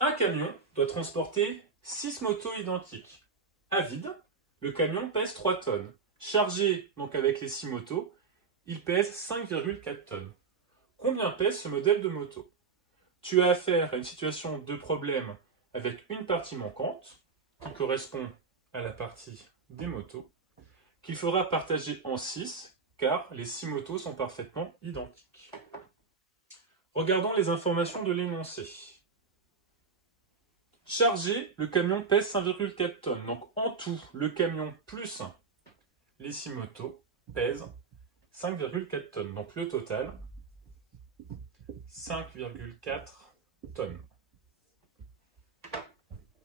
Un camion doit transporter 6 motos identiques. À vide, le camion pèse 3 tonnes. Chargé donc avec les 6 motos, il pèse 5,4 tonnes. Combien pèse ce modèle de moto? Tu as affaire à une situation de problème avec une partie manquante, qui correspond à la partie des motos, qu'il faudra partager en 6, car les 6 motos sont parfaitement identiques. Regardons les informations de l'énoncé. Chargé, le camion pèse 5,4 tonnes. Donc en tout, le camion plus les 6 motos pèsent 5,4 tonnes. Donc le total, 5,4 tonnes.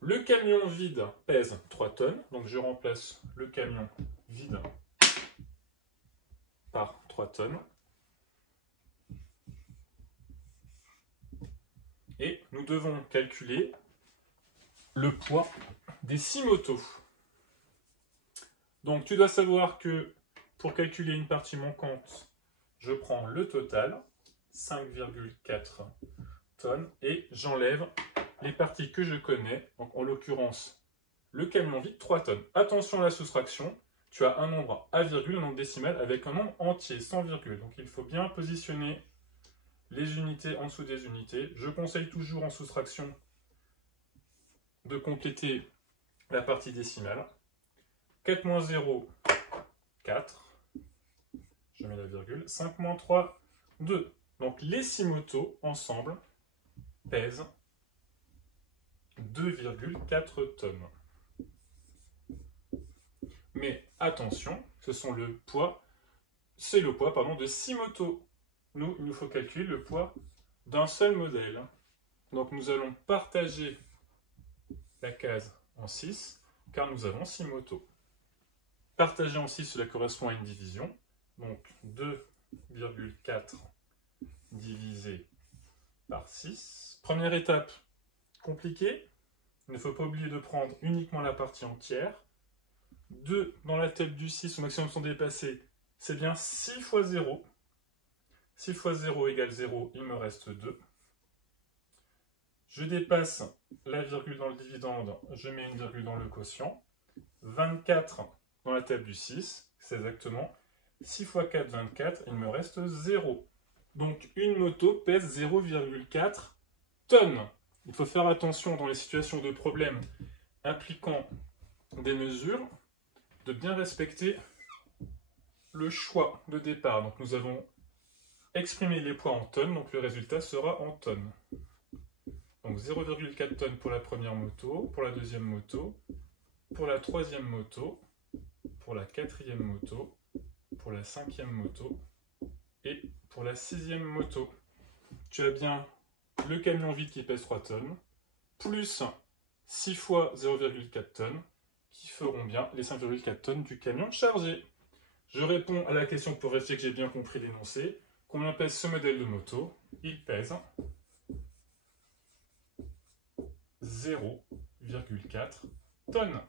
Le camion vide pèse 3 tonnes. Donc je remplace le camion vide par 3 tonnes. Et nous devons calculer le poids des 6 motos. Donc tu dois savoir que pour calculer une partie manquante, je prends le total, 5,4 tonnes, et j'enlève les parties que je connais, donc en l'occurrence le camion vide, 3 tonnes. Attention à la soustraction, tu as un nombre à virgule, un nombre décimal, avec un nombre entier, sans virgule. Donc il faut bien positionner les unités en dessous des unités. Je conseille toujours en soustraction de compléter la partie décimale. 4 moins 0, 4. Je mets la virgule. 5 moins 3, 2. Donc les 6 motos ensemble pèsent 2,4 tonnes. Mais attention, c'est le poids de 6 motos. Il nous faut calculer le poids d'un seul modèle. Donc nous allons partager la case en 6, car nous avons 6 motos. Partager en 6, cela correspond à une division. Donc 2,4 divisé par 6. Première étape, compliquée. Il ne faut pas oublier de prendre uniquement la partie entière. 2 dans la tête du 6, au maximum sont dépassés. C'est bien 6 fois 0. 6 fois 0 égale 0, il me reste 2. Je dépasse la virgule dans le dividende, je mets une virgule dans le quotient. 24 dans la table du 6, c'est exactement 6 fois 4, 24, il me reste 0. Donc une moto pèse 0,4 tonnes. Il faut faire attention dans les situations de problème impliquant des mesures, de bien respecter le choix de départ. Donc nous avons exprimé les poids en tonnes, donc le résultat sera en tonnes. Donc 0,4 tonnes pour la première moto, pour la deuxième moto, pour la troisième moto, pour la quatrième moto, pour la cinquième moto et pour la sixième moto. Tu as bien le camion vide qui pèse 3 tonnes, plus 6 fois 0,4 tonnes, qui feront bien les 5,4 tonnes du camion chargé. Je réponds à la question pour vérifier que j'ai bien compris l'énoncé. Combien pèse ce modèle de moto? Il pèse 0,4 tonnes.